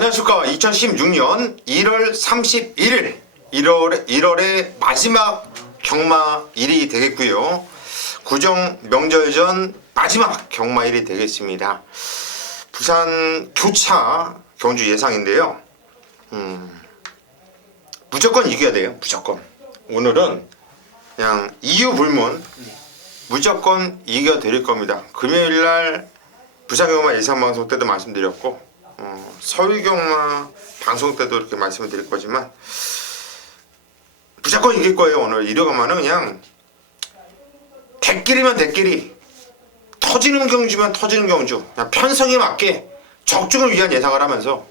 안녕하십니까. 2016년 1월 31일 1월의 마지막 경마일이 되겠고요. 구정 명절 전 마지막 경마일이 되겠습니다. 부산 교차 경주 예상인데요. 무조건 이겨야 돼요. 무조건. 오늘은 그냥 이유 불문 무조건 이겨드릴 겁니다. 금요일날 부산경마 예상방송 때도 말씀드렸고 서울경마 방송 때도 이렇게 말씀을 드릴 거지만 무조건 이길 거예요. 오늘 이러가면은 그냥 대끼리면 대끼리, 터지는 경주면 터지는 경주, 그냥 편성에 맞게 적중을 위한 예상을 하면서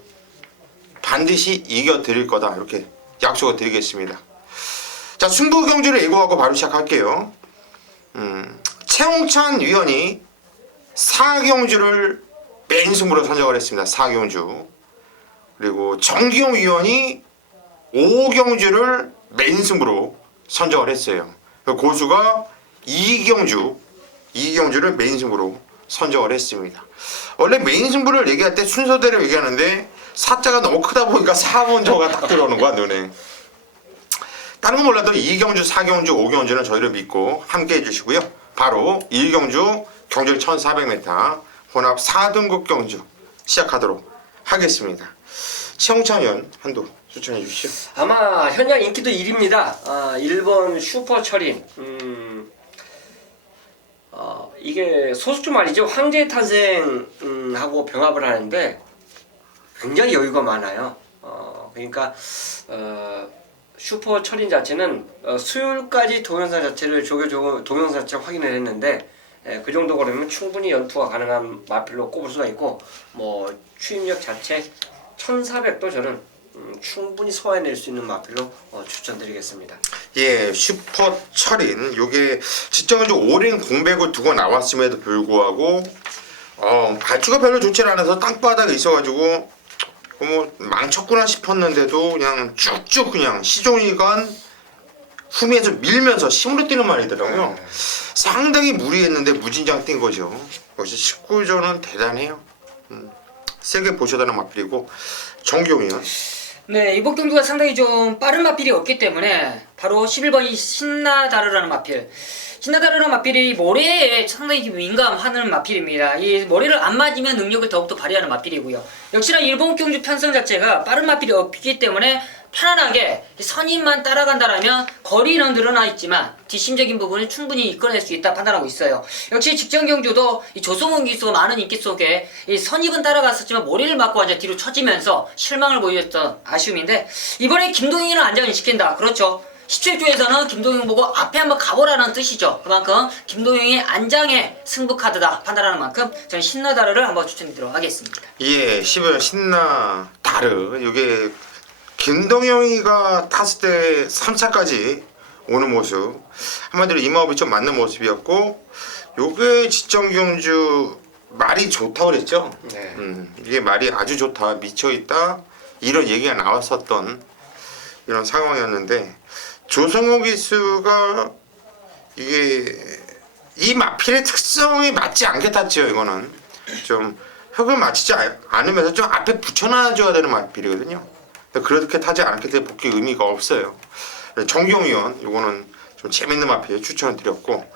반드시 이겨드릴 거다, 이렇게 약속을 드리겠습니다. 자, 승부 경주를 예고하고 바로 시작할게요. 최홍찬 위원이 4경주를 메인 승부로 선정을 했습니다. 4경주. 그리고 정기용 위원이 5경주를 메인 승부로 선정을 했어요. 고수가 2경주를 메인 승부로 선정을 했습니다. 원래 메인 승부를 얘기할 때 순서대로 얘기하는데 사자가 너무 크다 보니까 4경주가 딱 들어오는 거야, 눈에. 다른 건 몰라도 2경주, 4경주, 5경주는 저희를 믿고 함께 해주시고요. 바로 1경주 경주일 1400m 혼합 4등급 경주 시작하도록 하겠습니다. 최홍찬 위원 한도 추천해 주시죠. 아마 현장 인기도 1위입니다. 1번 슈퍼철인. 이게 소수주 말이죠. 황제 탄생하고 병합을 하는데 굉장히 여유가 많아요. 그러니까 슈퍼철인 자체는 수요일까지 동영상 자체를 동영상 자체를 확인을 했는데 그 정도 그러면 충분히 연투가 가능한 마필로 꼽을 수가 있고, 뭐 추임력 자체 1400도 저는 충분히 소화해낼 수 있는 마필로 추천드리겠습니다. 예, 슈퍼철인 요게 직전에 오랜 공백을 두고 나왔음에도 불구하고 발주가 별로 좋지 않아서 땅바닥에 있어가지고 뭐 망쳤구나 싶었는데도 그냥 쭉쭉 그냥 시종일관 후미에서 밀면서 힘으로 뛰는 말이더라고요. 상당히 무리했는데 무진장 뛴 거죠. 역시 19조는 대단해요. 세게 보셔다는 마필이고. 정기용이요. 네, 이번 경주가 상당히 좀 빠른 마필이 없기 때문에 바로 11번이 신나다르라는 마필. 신나다르라는 마필이 모래에 상당히 민감하는 마필입니다. 이 모래를 안 맞으면 능력을 더욱더 발휘하는 마필이고요. 역시나 일본 경주 편성 자체가 빠른 마필이 없기 때문에 편안하게 선임만 따라간다라면 거리는 늘어나 있지만 뒷심적인 부분을 충분히 이끌어낼 수 있다 판단하고 있어요. 역시 직전 경주도 이 조성훈 기수가 많은 인기 속에 이 선입은 따라갔었지만 모래를 맞고 완전 뒤로 처지면서 실망을 보였던 아쉬움인데, 이번에 김동영이를 안장을 시킨다. 그렇죠. 17조에서는 김동영 보고 앞에 한번 가보라는 뜻이죠. 그만큼 김동영이 안장의 승부 카드다 판단하는 만큼 저는 신나다르를 한번 추천드리도록 하겠습니다. 예, 10월 신나다르. 이게 김동영이가 탔을 때 3차까지 오는 모습, 한마디로 이마업이 좀 맞는 모습이었고, 요게 직전경주 말이 좋다고 그랬죠. 네. 이게 말이 아주 좋다, 미쳐있다, 이런 얘기가 나왔었던 이런 상황이었는데, 조성호 기수가 이게 이 마필의 특성에 맞지 않게 탔죠. 이거는 좀 흙을 맞추지 않으면서 좀 앞에 붙여놔줘야 되는 마필이거든요. 그렇게 타지 않게 되면 복귀 의미가 없어요. 정기용 위원, 이거는 좀 재밌는 마필 추천을 드렸고,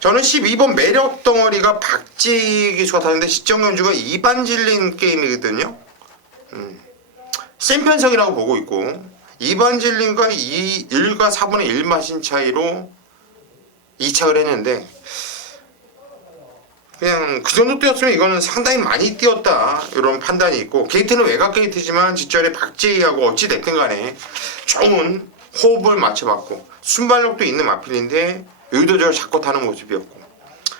저는 12번 매력 덩어리가 박지 기수가 타는데 시청경주가 2반 질린 게임이거든요. 센 편성이라고 보고 있고, 2반 질린과 1과 4분의 1 마신 차이로 2착을 했는데, 그냥 그 정도 뛰었으면 이거는 상당히 많이 뛰었다, 이런 판단이 있고, 게이트는 외곽 게이트지만 직전에 박재희하고 어찌 됐든 간에 좋은 호흡을 맞춰봤고 순발력도 있는 마필인데 의도적으로 잡고 타는 모습이었고,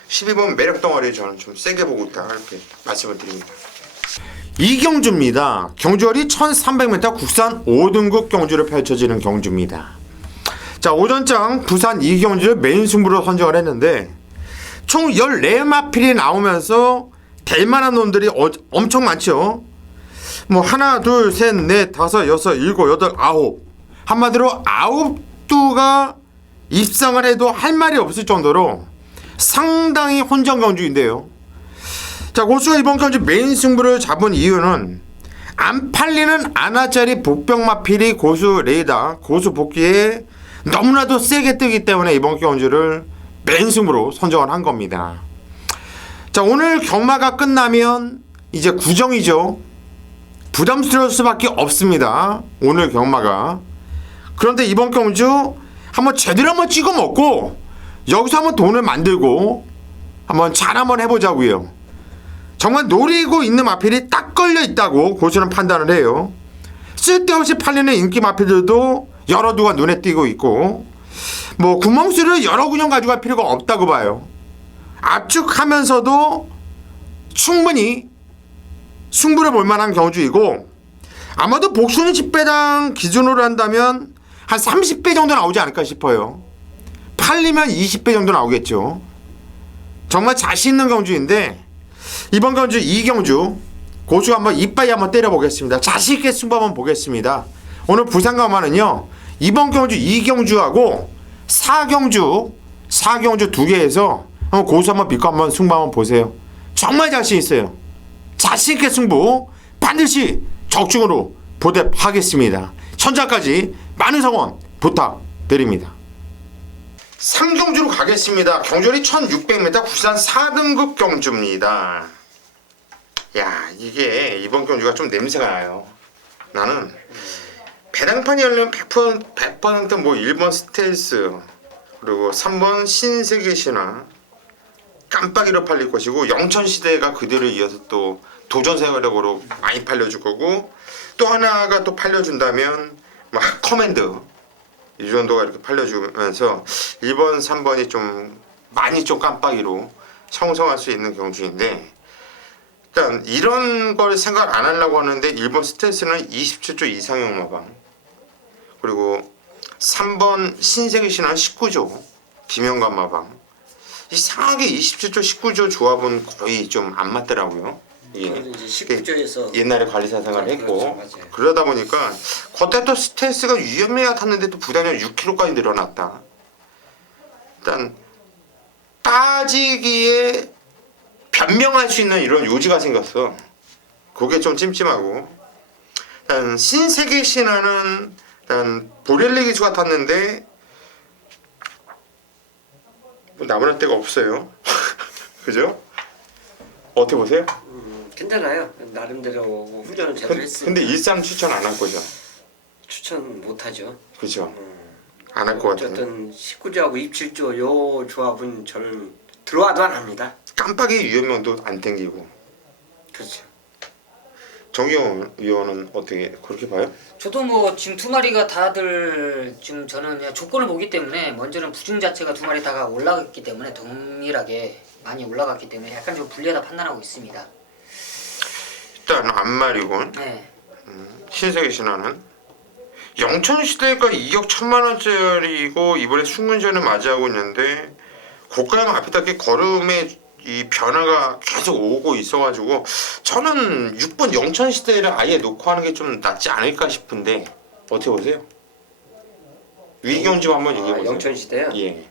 12번 매력 덩어리 저는 좀 세게 보고 있다, 이렇게 말씀을 드립니다. 이경주입니다. 경주월이 1300m 국산 5등급 경주를 펼쳐지는 경주입니다. 자, 오전장 부산 이경주를 메인 승부로 선정을 했는데 총 14마필이 나오면서 될 만한 놈들이 엄청 많죠. 뭐 하나, 둘, 셋, 넷, 다섯, 여섯, 일곱, 여덟, 아홉, 한마디로 9두가 입상을 해도 할 말이 없을 정도로 상당히 혼전 경주인데요. 자, 고수가 이번 경주 메인 승부를 잡은 이유는 안 팔리는 아나짜리 복병마필이 고수 레이다 고수 복귀에 너무나도 세게 뜨기 때문에 이번 경주를 맨승부로 선정을 한 겁니다. 자, 오늘 경마가 끝나면 이제 구정이죠. 부담스러울 수밖에 없습니다. 오늘 경마가. 그런데 이번 경주 한번 제대로 한번 찍어 먹고 여기서 한번 돈을 만들고 한번 잘 한번 해보자고요. 정말 노리고 있는 마필이 딱 걸려 있다고 고수는 판단을 해요. 쓸데없이 팔리는 인기 마필들도 여러 두가 눈에 띄고 있고 뭐 구멍수를 여러 군형 가져갈 필요가 없다고 봐요. 압축하면서도 충분히 승부를 볼 만한 경주이고 아마도 복수는 10배당 기준으로 한다면 한 30배 정도 나오지 않을까 싶어요. 팔리면 20배 정도 나오겠죠. 정말 자신 있는 경주인데 이번 경주 2경주 고수 한번 이빠이 한번 때려보겠습니다. 자신 있게 승부 한번 보겠습니다. 오늘 부산가마는요 이번 경주 2경주하고 4경주 두 개에서 한번 고수 한번 믿고 한번 승부 한번 보세요. 정말 자신 있어요. 자신 있게 승부 반드시 적중으로 보답하겠습니다. 천자까지 많은 성원 부탁드립니다. 3경주로 가겠습니다. 경주리 1600m 부산 4등급 경주입니다. 야, 이게 이번 경주가 좀 냄새가 나요. 나는 배당판이 열리면 100% 뭐 1번 스텔스 그리고 3번 신세계 신화 깜빡이로 팔릴 것이고 영천시대가 그들을 이어서 또 도전세력으로 많이 팔려줄 거고 또 하나가 또 팔려준다면 뭐 핫커맨드 이 정도가 이렇게 팔려주면서 1번, 3번이 좀 많이 좀 깜빡이로 형성할 수 있는 경주인데 일단 이런 걸 생각 안 하려고 하는데 1번 스텔스는 27조 이상형 마방 그리고 3번 신세계 신화 19조 비명감 마방 이상하게 27조 19조 조합은 거의 좀 안 맞더라고요. 예. 이제 19조에서 옛날에 관리사 생활을 했고 그렇죠, 맞아요. 그러다 보니까 겉에 또 스텔스가 위험해야 탔는데 또 부담이 6kg까지 늘어났다. 일단 빠지기에 변명할 수 있는 이런 요지가 생겼어. 그게 좀 찜찜하고 일단 신세계 신화는 일단 보렐리 기수가 탔는데 뭐 나무랄 데가 없어요. 그죠? 어떻게 보세요? 괜찮아요. 나름대로 훈련을 제대로 했으니까. 근데 일상 추천 안 할 거죠? 추천 못하죠. 그죠? 안 할 것 같아요. 어쨌든 19조하고 27조 요 조합은 저는 들어와도 안 합니다. 깜빡이 위험명도 안 땡기고. 그렇죠. 정의원 의원은 어떻게 그렇게 봐요? 저도 뭐 지금 두 마리가 다들 지금 저는 그냥 조건을 보기 때문에 먼저는 부중 자체가 두 마리 다가 올라갔기 때문에 동일하게 많이 올라갔기 때문에 약간 좀 불리하다 판단하고 있습니다. 일단 안말이군. 네. 신세계 신화는 영천시대가 2억 1천만 원짜리고 이번에 숙문전을 맞이하고 있는데 고가형 앞에다 이렇게 걸음의 이 변화가 계속 오고 있어가지고 저는 6번 영천시대를 아예 놓고 하는 게 좀 낫지 않을까 싶은데 어떻게 보세요? 위기경 좀 한번 얘기해 보세요. 영천시대요? 예.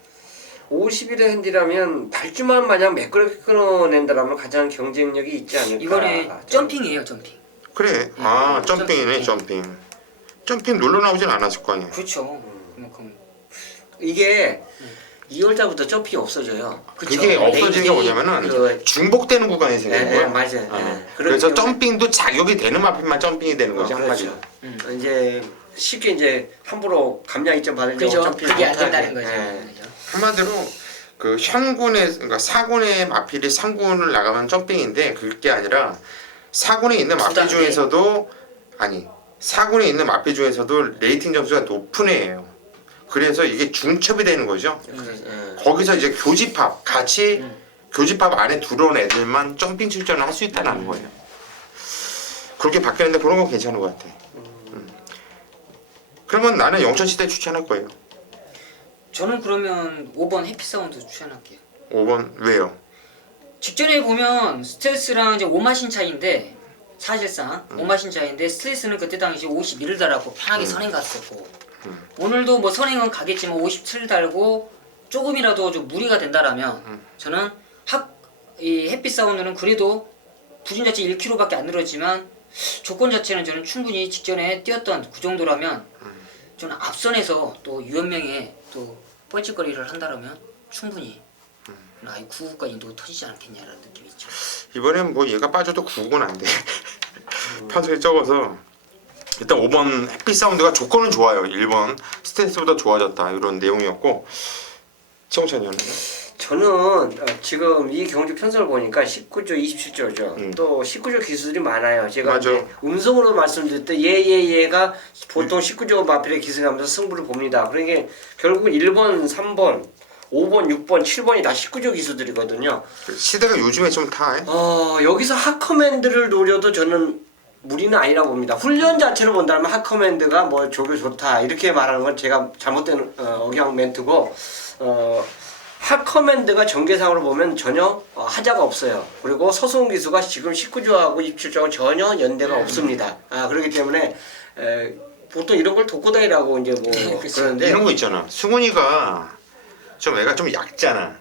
50일의 핸디라면 발주만 마냥 매끄럽게 끊어낸다라면 가장 경쟁력이 있지 않을까. 이번에 점핑이에요, 점핑. 그래. 점핑이네, 점핑. 점핑 놀러 나오진 않았을 거 아니야. 그렇죠. 그만큼 이게 2월달부터 점핑이 없어져요. 그쵸. 그게 없어지는 게 레이딩이 뭐냐면은 그- 중복되는 구간이 생기는 거야. 맞아요. 그래서 때문에- 점핑도 자격이 되는 마필만 점핑이 되는 거지 한마디로. 그렇죠. 이제 쉽게 이제 함부로 감량 이점 받을 그죠. 점핑을 그게 안 못하게. 된다는 거죠. 예. 그죠? 한마디로 그 현군의 그러니까 사군의 마필이 상군을 나가면 점핑인데 그게 아니라 사군에 있는 마필 부담돼. 중에서도 아니 사군에 있는 마필 중에서도 레이팅 점수가 높은 애예요. 그래서 이게 중첩이 되는 거죠. 예. 거기서 이제 교집합 같이 교집합 안에 들어온 애들만 점핑 출전을 할 수 있다는 거예요. 그렇게 바뀌었는데 그런 건 괜찮은 것 같아. 그러면 나는 영천시대 추천할 거예요. 저는 그러면 5번 해피사운드 추천할게요. 5번 왜요? 직전에 보면 스텔스랑 이제 오마신 차이인데 사실상 오마신 차이인데 스텔스는 그때 당시 51을 달았고 편하게 선행 갔었고 오늘도 뭐 선행은 가겠지만 57을 달고 조금이라도 좀 무리가 된다라면 저는 이 햇빛 사운드는 그래도 부진 자체 1kg밖에 안 늘었지만 조건 자체는 저는 충분히 직전에 뛰었던 그 정도라면 저는 앞선에서 또 유연명에 또 뻘짓거리를 한다라면 충분히 아예 9구까지도 터지지 않겠냐라는 느낌이 있죠. 이번엔 뭐 얘가 빠져도 9구는 안 돼. 편성이 적어서 일단 5번 햇빛 사운드가 조건은 좋아요. 1번 스탠스보다 좋아졌다 이런 내용이었고 최홍찬이었나요? 저는 지금 이 경주 편성을 보니까 19조, 27조죠. 또 19조 기수들이 많아요. 제가 맞아. 이제 음성으로 말씀드릴 때 얘가 보통 19조 마필에 기승하면서 승부를 봅니다. 그러니까 결국은 1번, 3번, 5번, 6번, 7번이 다 19조 기수들이거든요. 시대가 요즘에 좀 타. 여기서 하커맨드를 노려도 저는 무리는 아니라고 봅니다. 훈련 자체로 본다면 하커맨드가 뭐 조교 좋다 이렇게 말하는 건 제가 잘못된 억양 멘트고 하커맨드가 전개상으로 보면 전혀 하자가 없어요. 그리고 서승훈 기수가 지금 19조하고 27조하고 전혀 연대가 없습니다. 그렇기 때문에 보통 이런 걸 독고다이라고 이제 뭐 그러는데 이런 거 있잖아. 승훈이가 좀 애가 좀 약잖아.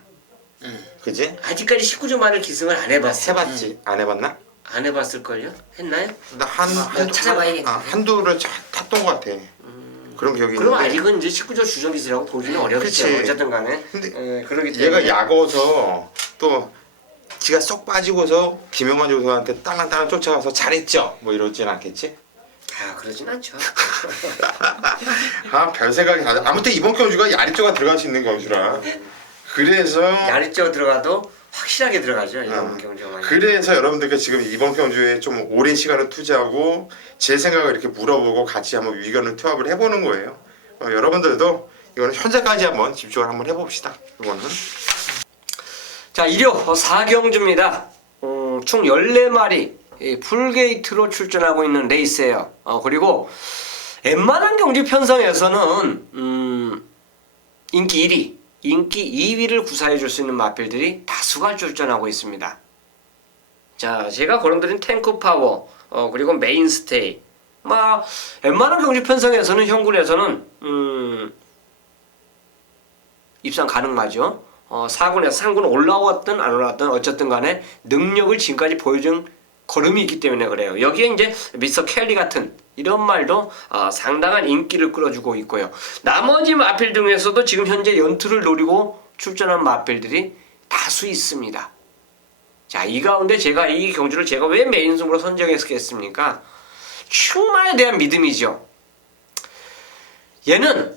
그지? 아직까지 19조만을 기승을 안 해봤어요. 해봤지? 안 해봤나? 안 해봤을걸요? 했나요? 나 찾아봐야겠네. 한두를 탔던 것 같아. 그런 기억이 그럼 있는데. 아직은 이제 19조 주전기수라고 보기는 어렵죠. 그치. 어쨌든 간에. 근데 그러기 때문에. 얘가 약어서 또 지가 쏙 빠지고서 김영환 조선한테 딸랑딸랑 쫓아가서 잘했죠? 뭐 이러진 않겠지? 그러진 않죠. 별 생각이 다. 아무튼 이번 경주가 야리조가 들어갈 수 있는 경주라. 그래서 야리쪽 들어가도 확실하게 들어가죠. 이번 경주가. 그래서 여러분들께 지금 이번 경주에 좀 오랜 시간을 투자하고 제 생각을 이렇게 물어보고 같이 한번 의견을 투합을 해보는 거예요. 여러분들도 이거는 현재까지 한번 집중을 한번 해봅시다. 이거는. 자, 1호 4경주입니다. 총 14마리 풀게이트로 출전하고 있는 레이스예요. 그리고 웬만한 경주 편성에서는 인기 1위, 인기 2위를 구사해 줄 수 있는 마필들이 다수가 출전하고 있습니다. 자, 제가 거론드린 탱크 파워, 그리고 메인스테이, 웬만한 경주 편성에서는 현군에서는 입상 가능하죠. 4군에서 3군 올라왔든 안 올라왔든 어쨌든 간에 능력을 지금까지 보여준 걸음이 있기 때문에 그래요. 여기에 이제 미스터 켈리 같은 이런 말도 상당한 인기를 끌어주고 있고요. 나머지 마필 중에서도 지금 현재 연투를 노리고 출전한 마필들이 다수 있습니다. 자, 이 가운데 제가 이 경주를 제가 왜 메인 승부로 선정했겠습니까? 충마에 대한 믿음이죠. 얘는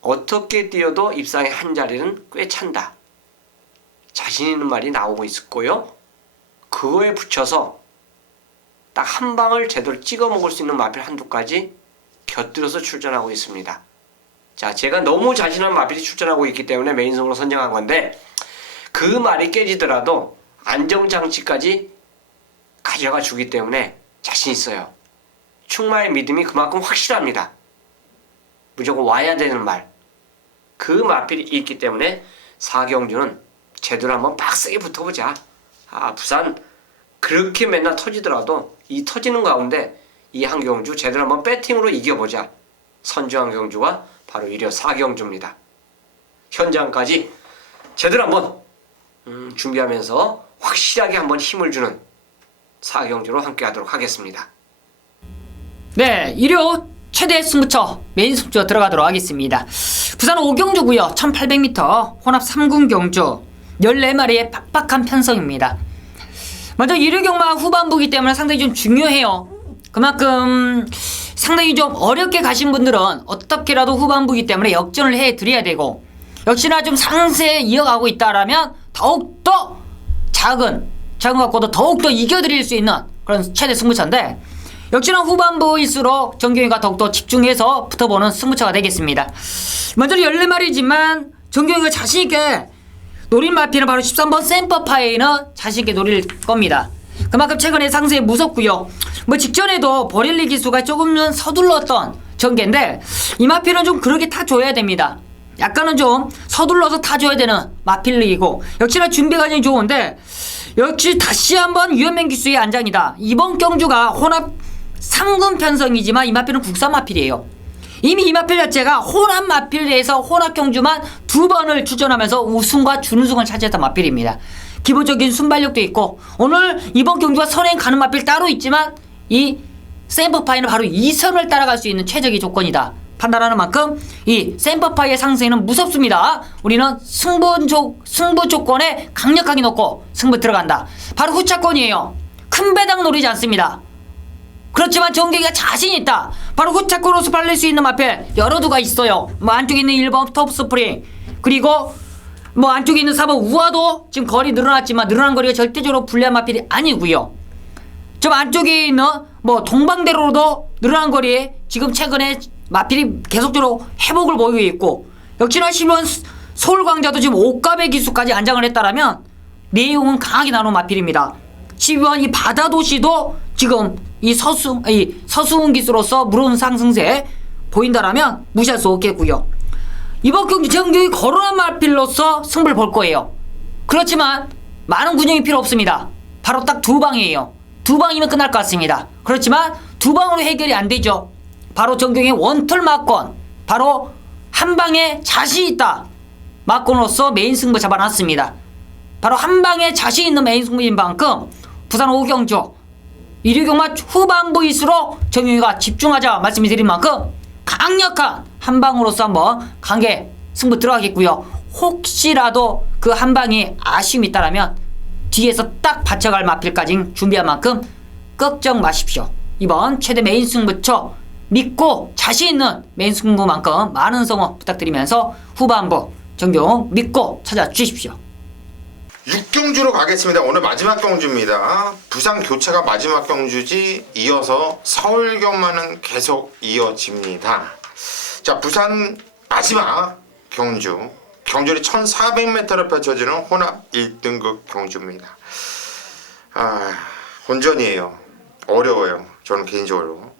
어떻게 뛰어도 입상의 한 자리는 꽤 찬다. 자신 있는 말이 나오고 있었고요. 그거에 붙여서 딱 한 방을 제대로 찍어 먹을 수 있는 마필 한두 가지 곁들여서 출전하고 있습니다. 자, 제가 너무 자신한 마필이 출전하고 있기 때문에 메인성으로 선정한 건데 그 말이 깨지더라도 안정장치까지 가져가 주기 때문에 자신 있어요. 충마의 믿음이 그만큼 확실합니다. 무조건 와야 되는 말. 그 마필이 있기 때문에 4경주는 제대로 한번 빡세게 붙어보자. 부산 그렇게 맨날 터지더라도 이 터지는 가운데 이 한 경주 제대로 한번 배팅으로 이겨보자. 선정한 경주가 바로 1호 4경주입니다. 현장까지 제대로 한번 준비하면서 확실하게 한번 힘을 주는 4경주로 함께 하도록 하겠습니다. 네, 1호 최대 승부처 메인 승부처 들어가도록 하겠습니다. 부산 5경주고요. 1800m 혼합 3군 경주 14마리의 빡빡한 편성입니다. 먼저 1호 경마 후반부이기 때문에 상당히 좀 중요해요. 그만큼 상당히 좀 어렵게 가신 분들은 어떻게라도 후반부이기 때문에 역전을 해드려야 되고, 역시나 좀 상세 이어가고 있다라면 더욱더 작은 갖고도 더욱더 이겨드릴 수 있는 그런 최대 승부처인데, 역시나 후반부일수록 정경이가 더욱더 집중해서 붙어보는 승부처가 되겠습니다. 먼저 14마리지만 정경이가 자신있게 노린 마피는 바로 13번 샘퍼파이는 자신있게 노릴 겁니다. 그만큼 최근에 상세에 무섭고요. 직전에도 버릴리 기수가 조금은 서둘렀던 전개인데 이 마필은 좀 그렇게 타줘야 됩니다. 약간은 좀 서둘러서 타줘야 되는 마필릭이고, 역시나 준비 과정이 좋은데 역시 다시 한번 유현명 기수의 안장이다. 이번 경주가 혼합 3군 편성이지만 이 마필은 국산 마필이에요. 이미 이 마필 자체가 혼합 마필에서 혼합 경주만 2번을 출전하면서 우승과 준우승을 차지했던 마필입니다. 기본적인 순발력도 있고, 오늘 이번 경주가 선행 가는 마필 따로 있지만 이 샘퍼파이는 바로 이 선을 따라갈 수 있는 최적의 조건이다 판단하는 만큼 이 샘퍼파이의 상승에는 무섭습니다. 우리는 승부 조건에 강력하게 놓고 승부 들어간다. 바로 후차권이에요. 큰 배당 노리지 않습니다. 그렇지만 정경이가 자신 있다. 바로 후차권으로서 팔릴 수 있는 마필 여러 두가 있어요. 뭐 안쪽에 있는 1번 톱스프링, 그리고 뭐 안쪽에 있는 4번 우아도 지금 거리 늘어났지만 늘어난 거리가 절대적으로 불리한 마필이 아니고요. 좀 안쪽에 있는 뭐 동방대로로도 늘어난 거리에 지금 최근에 마필이 계속적으로 회복을 보이고 있고, 역시나 10번 서울광자도 지금 5갑의 기수까지 안장을 했다라면 내용은 강하게 나눈 마필입니다. 12번 이 바다도시도 지금 이 서수훈 기수로서 물온 상승세 보인다라면 무시할 수 없겠고요. 이번 경기 정규이 거론한 마필로서 승부를 볼 거예요. 그렇지만 많은 군용이 필요 없습니다. 바로 딱 두 방이에요. 두 방이면 끝날 것 같습니다. 그렇지만 두 방으로 해결이 안 되죠. 바로 정경의 원털 막권, 바로 한 방에 자신 있다 막권으로서 메인 승부 잡아놨습니다. 바로 한 방에 자신 있는 메인 승부인 만큼 부산 오경주 1위경마 후반부일수록 정경이가 집중하자 말씀드린 만큼 강력한 한 방으로서 한번 강하게 승부 들어가겠고요. 혹시라도 그 한 방이 아쉬움이 있다라면 뒤에서 딱 받쳐갈 마필까지 준비한 만큼 걱정 마십시오. 이번 최대 메인 승부처 믿고 자신 있는 메인 승부만큼 많은 성원 부탁드리면서 후반부 정경 믿고 찾아주십시오. 6경주로 가겠습니다. 오늘 마지막 경주입니다. 부산 교체가 마지막 경주지 이어서 서울 경마는 계속 이어집니다. 자, 부산 마지막 경주. 경주리 1400m를 펼쳐지는 혼합 1등급 경주입니다. 혼전이에요. 어려워요. 저는 개인적으로.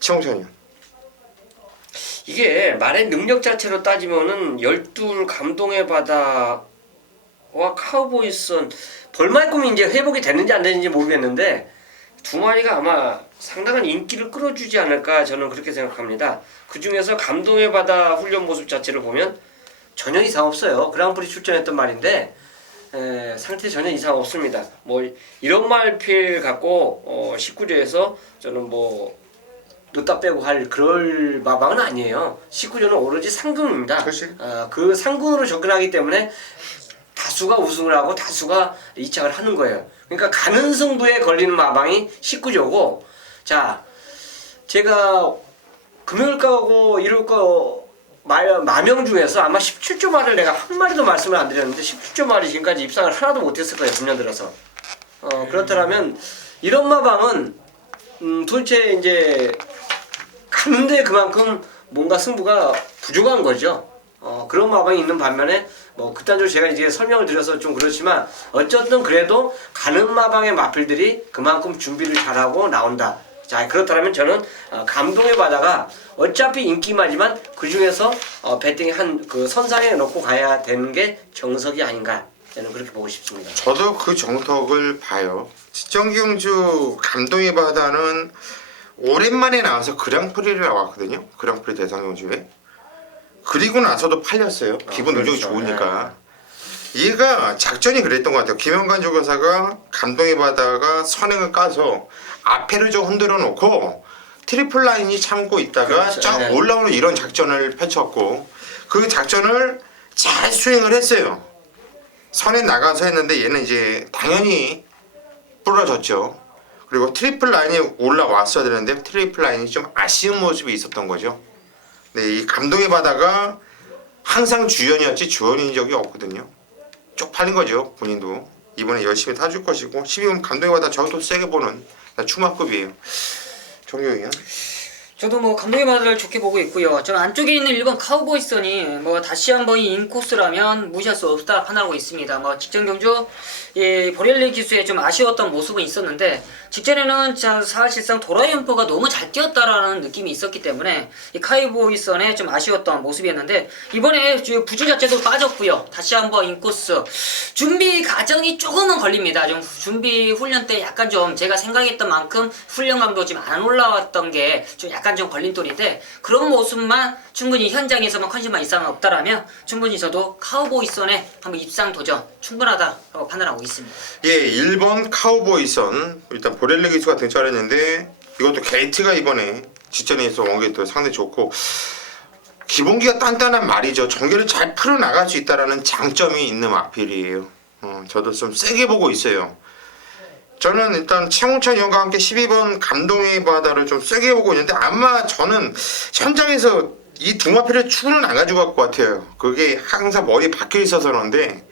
치홍천이요. 이게 말의 능력 자체로 따지면은 12 감동의 바다와 카우보이선 벌말꿈이 이제 회복이 됐는지 안 됐는지 모르겠는데 두 마리가 아마 상당한 인기를 끌어주지 않을까 저는 그렇게 생각합니다. 그 중에서 감동의 바다 훈련 모습 자체를 보면 전혀 이상 없어요. 그랑프리 출전했던 말인데 상태 전혀 이상 없습니다. 뭐 이런 말필 갖고 19조에서 저는 뭐 넣다 빼고 할 그럴 마방은 아니에요. 19조는 오로지 상금입니다. 그 상금으로 접근하기 때문에 다수가 우승을 하고 다수가 이착을 하는 거예요. 그러니까 가는 승부에 걸리는 마방이 19조고, 자 제가 금요일가고 일요일가 마명 중에서 아마 17조 말을 내가 한 마리도 말씀을 안 드렸는데 17조 말이 지금까지 입상을 하나도 못했을 거예요. 9년 들어서. 그렇다면 이런 마방은 도대체 이제 가는데 그만큼 뭔가 승부가 부족한 거죠. 그런 마방이 있는 반면에 뭐 극단적으로 제가 이제 설명을 드려서 좀 그렇지만 어쨌든 그래도 가는 마방의 마필들이 그만큼 준비를 잘하고 나온다. 자, 그렇다면 저는 감동의 바다가 어차피 인기마지만 그 중에서 배팅의 한 그 선상에 놓고 가야 되는 게 정석이 아닌가, 저는 그렇게 보고 싶습니다. 저도 그 정석을 봐요. 지정경주 감동의 바다는 오랜만에 나와서 그랑프리를 나왔거든요. 그랑프리 대상경주에. 그리고 나서도 팔렸어요. 기분 누적이 그렇죠. 좋으니까. 얘가 작전이 그랬던 것 같아요. 김영관 조교사가 감동의 바다가 선행을 까서 앞에를 좀 흔들어 놓고 트리플 라인이 참고 있다가 그렇죠. 쫙 올라오는 이런 작전을 펼쳤고, 그 작전을 잘 수행을 했어요. 선에 나가서 했는데 얘는 이제 당연히 부러졌죠. 그리고 트리플 라인이 올라왔어야 되는데 트리플 라인이 좀 아쉬운 모습이 있었던 거죠. 네, 이 감동의 바다가 항상 주연이었지 조연인 적이 없거든요. 쪽팔린 거죠. 본인도 이번에 열심히 타줄 것이고, 12번 감동의 바다 저도 세게 보는 추마급이에요. 정경이야. 저도 뭐 감독의 바다를 좋게 보고 있고요. 저는 안쪽에 있는 1번 카우보이선이 뭐 다시 한번 이 인코스라면 무시할 수 없다 판단하고 있습니다. 뭐 직전 경주 보렐리 기수에 좀 아쉬웠던 모습은 있었는데, 직전에는 사실상 도라이언퍼가 너무 잘 뛰었다라는 느낌이 있었기 때문에 이 카우보이선에 좀 아쉬웠던 모습이었는데, 이번에 부주 자체도 빠졌고요. 다시 한번 인코스 준비 과정이 조금은 걸립니다. 좀 준비 훈련 때 약간 좀 제가 생각했던 만큼 훈련감도 좀 안 올라왔던 게 좀 약간 약간 좀 걸림돌인데 그런 모습만 충분히 현장에서만 컨디션만 이상은 없다라면 충분히 저도 카우보이선에 한번 입상 도전 충분하다라고 판단하고 있습니다. 예, 1번 카우보이선 일단 보렐레 기수가 등장했는데 이것도 게이트가 이번에 직전에서 원게이트 상당히 좋고 기본기가 단단한 말이죠. 전개를 잘 풀어나갈 수 있다는 장점이 있는 마필이에요. 저도 좀 세게 보고 있어요. 저는 일단 최홍찬 의원과 함께 12번 감동의 바다를 좀 세게 보고 있는데 아마 저는 현장에서 이 두 마필을 추는 안 가지고 갈 것 같아요. 그게 항상 머리에 박혀 있어서 그런데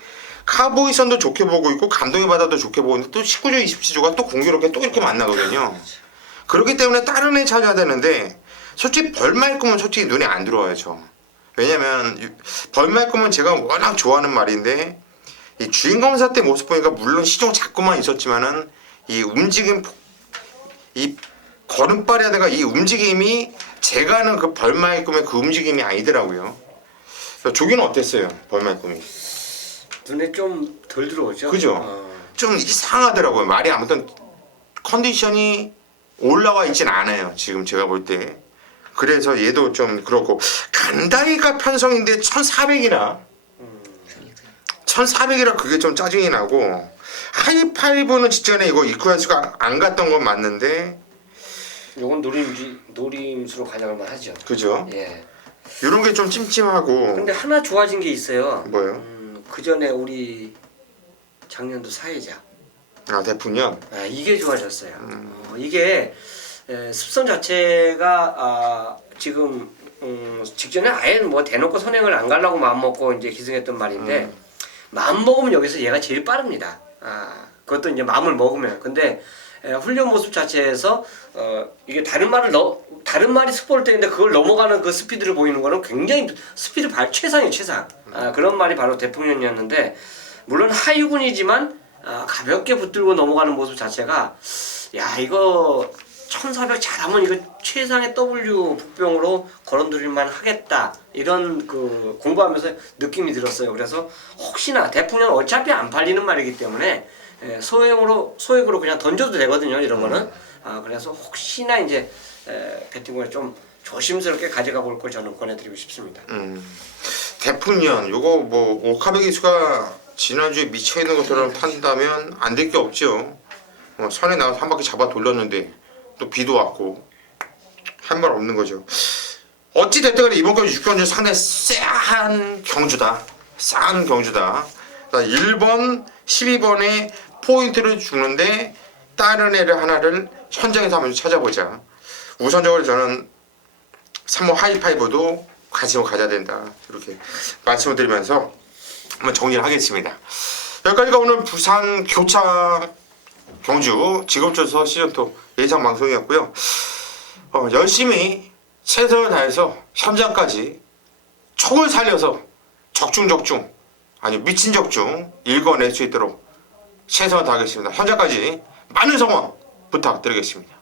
카보이선도 좋게 보고 있고 감동의 바다도 좋게 보고 있는데 또 19조 27조가 또 공교롭게 또 이렇게 만나거든요. 그렇기 때문에 다른 애 찾아야 되는데 솔직히 벌말꿈은 솔직히 눈에 안 들어와요. 저. 왜냐면 벌말꿈은 제가 워낙 좋아하는 말인데 이 주인검사 때 모습 보니까 물론 시종 자꾸만 있었지만은 이 움직임 이 걸음발에다가 이 움직임이 제가 아는 그 벌말꿈의 그 움직임이 아니더라고요. 조기는 어땠어요? 벌말꿈이. 눈에 좀 덜 들어오죠. 그죠? 좀 이상하더라고요. 말이 아무튼 컨디션이 올라와 있진 않아요. 지금 제가 볼 때. 그래서 얘도 좀 그렇고 간다이가 편성인데 1400이라 1400이라 그게 좀 짜증이 나고 하이파이브는 직전에 이거 이쿠야스가 안 갔던 건 맞는데 요건 노림수로 가져갈 만하죠. 그죠? 예. 이런 게 좀 찜찜하고 근데 하나 좋아진 게 있어요. 뭐요? 그 전에 우리 작년도 사회자. 아 대풍년 이게 좋아졌어요. 이게 습선 자체가 지금 직전에 아예 뭐 대놓고 선행을 안 가려고 마음먹고 이제 기승했던 말인데 마음 먹으면 여기서 얘가 제일 빠릅니다. 그것도 이제 마음을 먹으면. 근데 훈련 모습 자체에서 이게 다른 말이 스포를 때는데 그걸 넘어가는 그 스피드를 보이는 거는 굉장히 스피드 최상이에요, 최상. 그런 말이 바로 대풍년이었는데 물론 하위군이지만 가볍게 붙들고 넘어가는 모습 자체가 야 이거 1400 잘하면 이거 최상의 W 북병으로 걸어들일만 하겠다 이런 그 공부하면서 느낌이 들었어요. 그래서 혹시나 대풍년 어차피 안 팔리는 말이기 때문에 소액으로 그냥 던져도 되거든요. 이런 거는 그래서 혹시나 이제 배팅권에 좀 조심스럽게 가져가 볼 걸 저는 권해드리고 싶습니다. 대풍년 요거 뭐 오카베 기수가 지난주에 미쳐있는 것처럼 판다면 안 될 게 없죠. 선에 나와서 한 바퀴 잡아 돌렸는데 또 비도 왔고 할 말 없는 거죠. 어찌 됐든 간에 이번까지 6경주 상당히 쎄한 경주다. 싼 경주다. 1번, 12번에 포인트를 주는데 다른 애를 하나를 현장에서 한번 찾아보자. 우선적으로 저는 3호 하이파이브도 관심을 가져야 된다. 이렇게 말씀을 드리면서 한번 정리를 하겠습니다. 여기까지가 오늘 부산 교차 경주 직업조서 시즌2 예상 방송이었고요. 열심히 최선을 다해서 현장까지 촉을 살려서 적중 아니 미친 적중 읽어낼 수 있도록 최선을 다하겠습니다. 현장까지 많은 성원 부탁드리겠습니다.